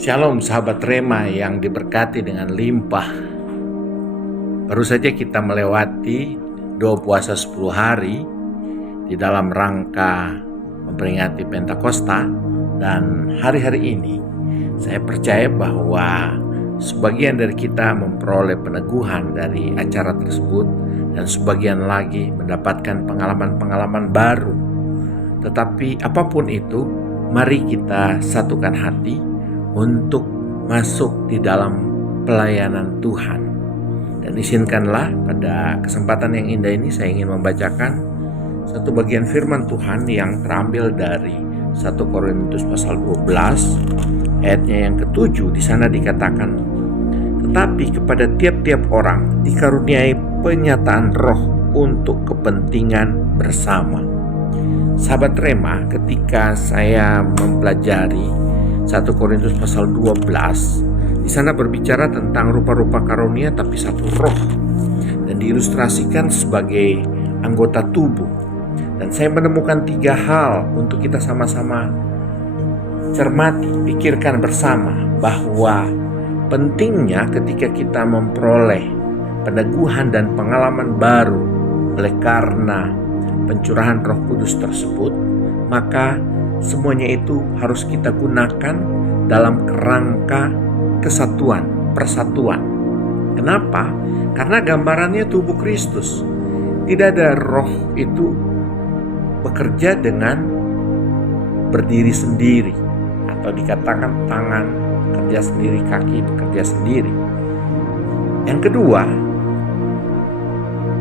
Shalom sahabat Rema yang diberkati dengan limpah. Baru saja kita melewati 2 puasa 10 hari di dalam rangka memperingati Pentakosta. Dan hari-hari ini saya percaya bahwa sebagian dari kita memperoleh peneguhan dari acara tersebut dan sebagian lagi mendapatkan pengalaman-pengalaman baru. Tetapi apapun itu, mari kita satukan hati untuk masuk di dalam pelayanan Tuhan. Dan izinkanlah pada kesempatan yang indah ini saya ingin membacakan satu bagian firman Tuhan yang terambil dari 1 Korintus pasal 12 ayatnya yang ke-7. Di sana dikatakan, tetapi kepada tiap-tiap orang dikaruniai penyataan roh untuk kepentingan bersama. Sahabat Rema, ketika saya mempelajari 1 Korintus pasal 12, di sana berbicara tentang rupa-rupa karunia tapi satu roh, dan diilustrasikan sebagai anggota tubuh. Dan saya menemukan 3 hal untuk kita sama-sama cermati, pikirkan bersama, bahwa pentingnya ketika kita memperoleh peneguhan dan pengalaman baru oleh karena pencurahan Roh Kudus tersebut, maka semuanya itu harus kita gunakan dalam kerangka kesatuan, persatuan. Kenapa? Karena gambarannya tubuh Kristus. Tidak ada roh itu bekerja dengan berdiri sendiri, atau dikatakan tangan kerja sendiri, kaki bekerja sendiri. Yang kedua,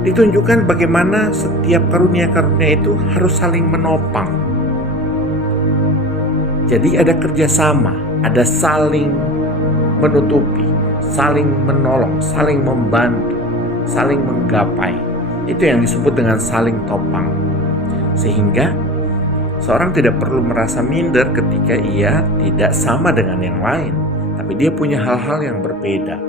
ditunjukkan bagaimana setiap karunia-karunia itu harus saling menopang. Jadi ada kerjasama, ada saling menutupi, saling menolong, saling membantu, saling menggapai. Itu yang disebut dengan saling topang. Sehingga seorang tidak perlu merasa minder ketika ia tidak sama dengan yang lain, tapi dia punya hal-hal yang berbeda.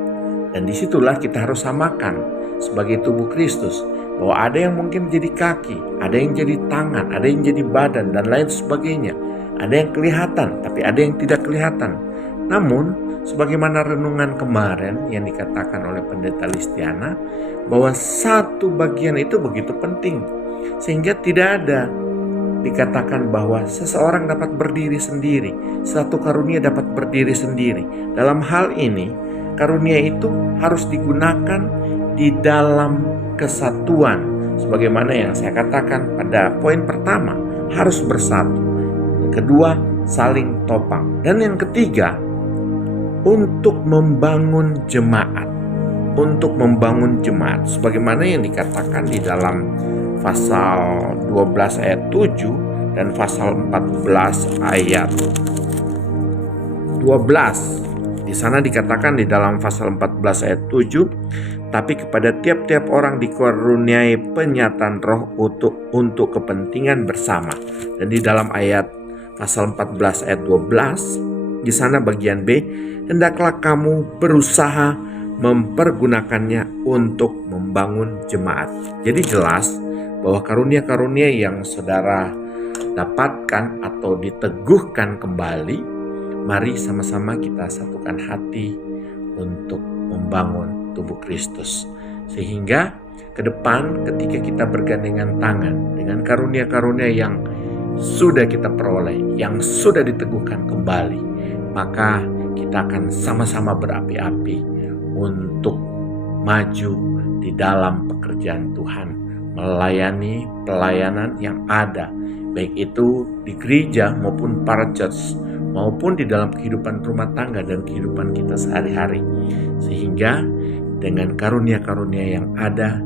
Dan disitulah kita harus samakan sebagai tubuh Kristus, bahwa ada yang mungkin jadi kaki, ada yang jadi tangan, ada yang jadi badan, dan lain sebagainya. Ada yang kelihatan, tapi ada yang tidak kelihatan. Namun, sebagaimana renungan kemarin yang dikatakan oleh Pendeta Listiana, bahwa satu bagian itu begitu penting, sehingga tidak ada dikatakan bahwa seseorang dapat berdiri sendiri, satu karunia dapat berdiri sendiri. Dalam hal ini, karunia itu harus digunakan di dalam kesatuan. Sebagaimana yang saya katakan pada poin pertama, harus bersatu. Kedua, saling topang. Dan yang ketiga, untuk membangun jemaat. Untuk membangun jemaat. Sebagaimana yang dikatakan di dalam pasal 12 ayat 7 dan pasal 14 ayat 12. Di sana dikatakan di dalam pasal 14 ayat 7, tapi kepada tiap-tiap orang dikaruniai penyataan roh untuk kepentingan bersama. Dan di dalam ayat pasal 14 ayat 12, di sana bagian B, hendaklah kamu berusaha mempergunakannya untuk membangun jemaat. Jadi jelas bahwa karunia-karunia yang saudara dapatkan atau diteguhkan kembali, mari sama-sama kita satukan hati untuk membangun tubuh Kristus. Sehingga ke depan ketika kita bergandengan tangan dengan karunia-karunia yang sudah kita peroleh, yang sudah diteguhkan kembali, maka kita akan sama-sama berapi-api untuk maju di dalam pekerjaan Tuhan, melayani pelayanan yang ada, baik itu di gereja maupun para church, maupun di dalam kehidupan rumah tangga dan kehidupan kita sehari-hari. Sehingga dengan karunia-karunia yang ada,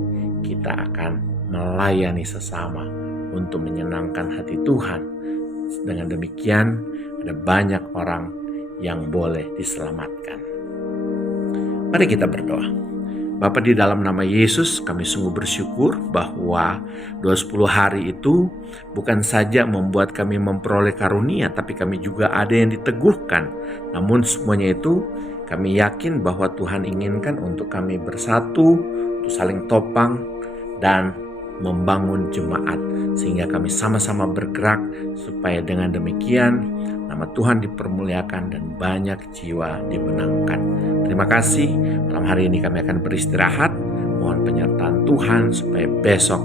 kita akan melayani sesama untuk menyenangkan hati Tuhan. Dengan demikian, ada banyak orang yang boleh diselamatkan. Mari kita berdoa. Bapa, di dalam nama Yesus, kami sungguh bersyukur bahwa 210 hari itu bukan saja membuat kami memperoleh karunia, tapi kami juga ada yang diteguhkan. Namun semuanya itu kami yakin bahwa Tuhan inginkan untuk kami bersatu, untuk saling topang, dan membangun jemaat, sehingga kami sama-sama bergerak supaya dengan demikian nama Tuhan dipermuliakan dan banyak jiwa dimenangkan. Terima kasih. Malam hari ini kami akan beristirahat. Mohon penyertaan Tuhan supaya besok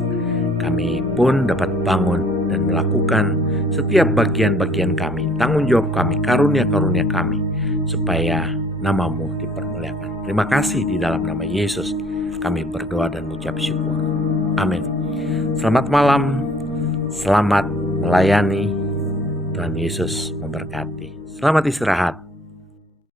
kami pun dapat bangun dan melakukan setiap bagian-bagian kami, tanggung jawab kami, karunia-karunia kami, supaya namamu dipermuliakan. Terima kasih, di dalam nama Yesus kami berdoa dan mengucap syukur. Amin. Selamat malam, selamat melayani. Tuhan Yesus memberkati. Selamat istirahat.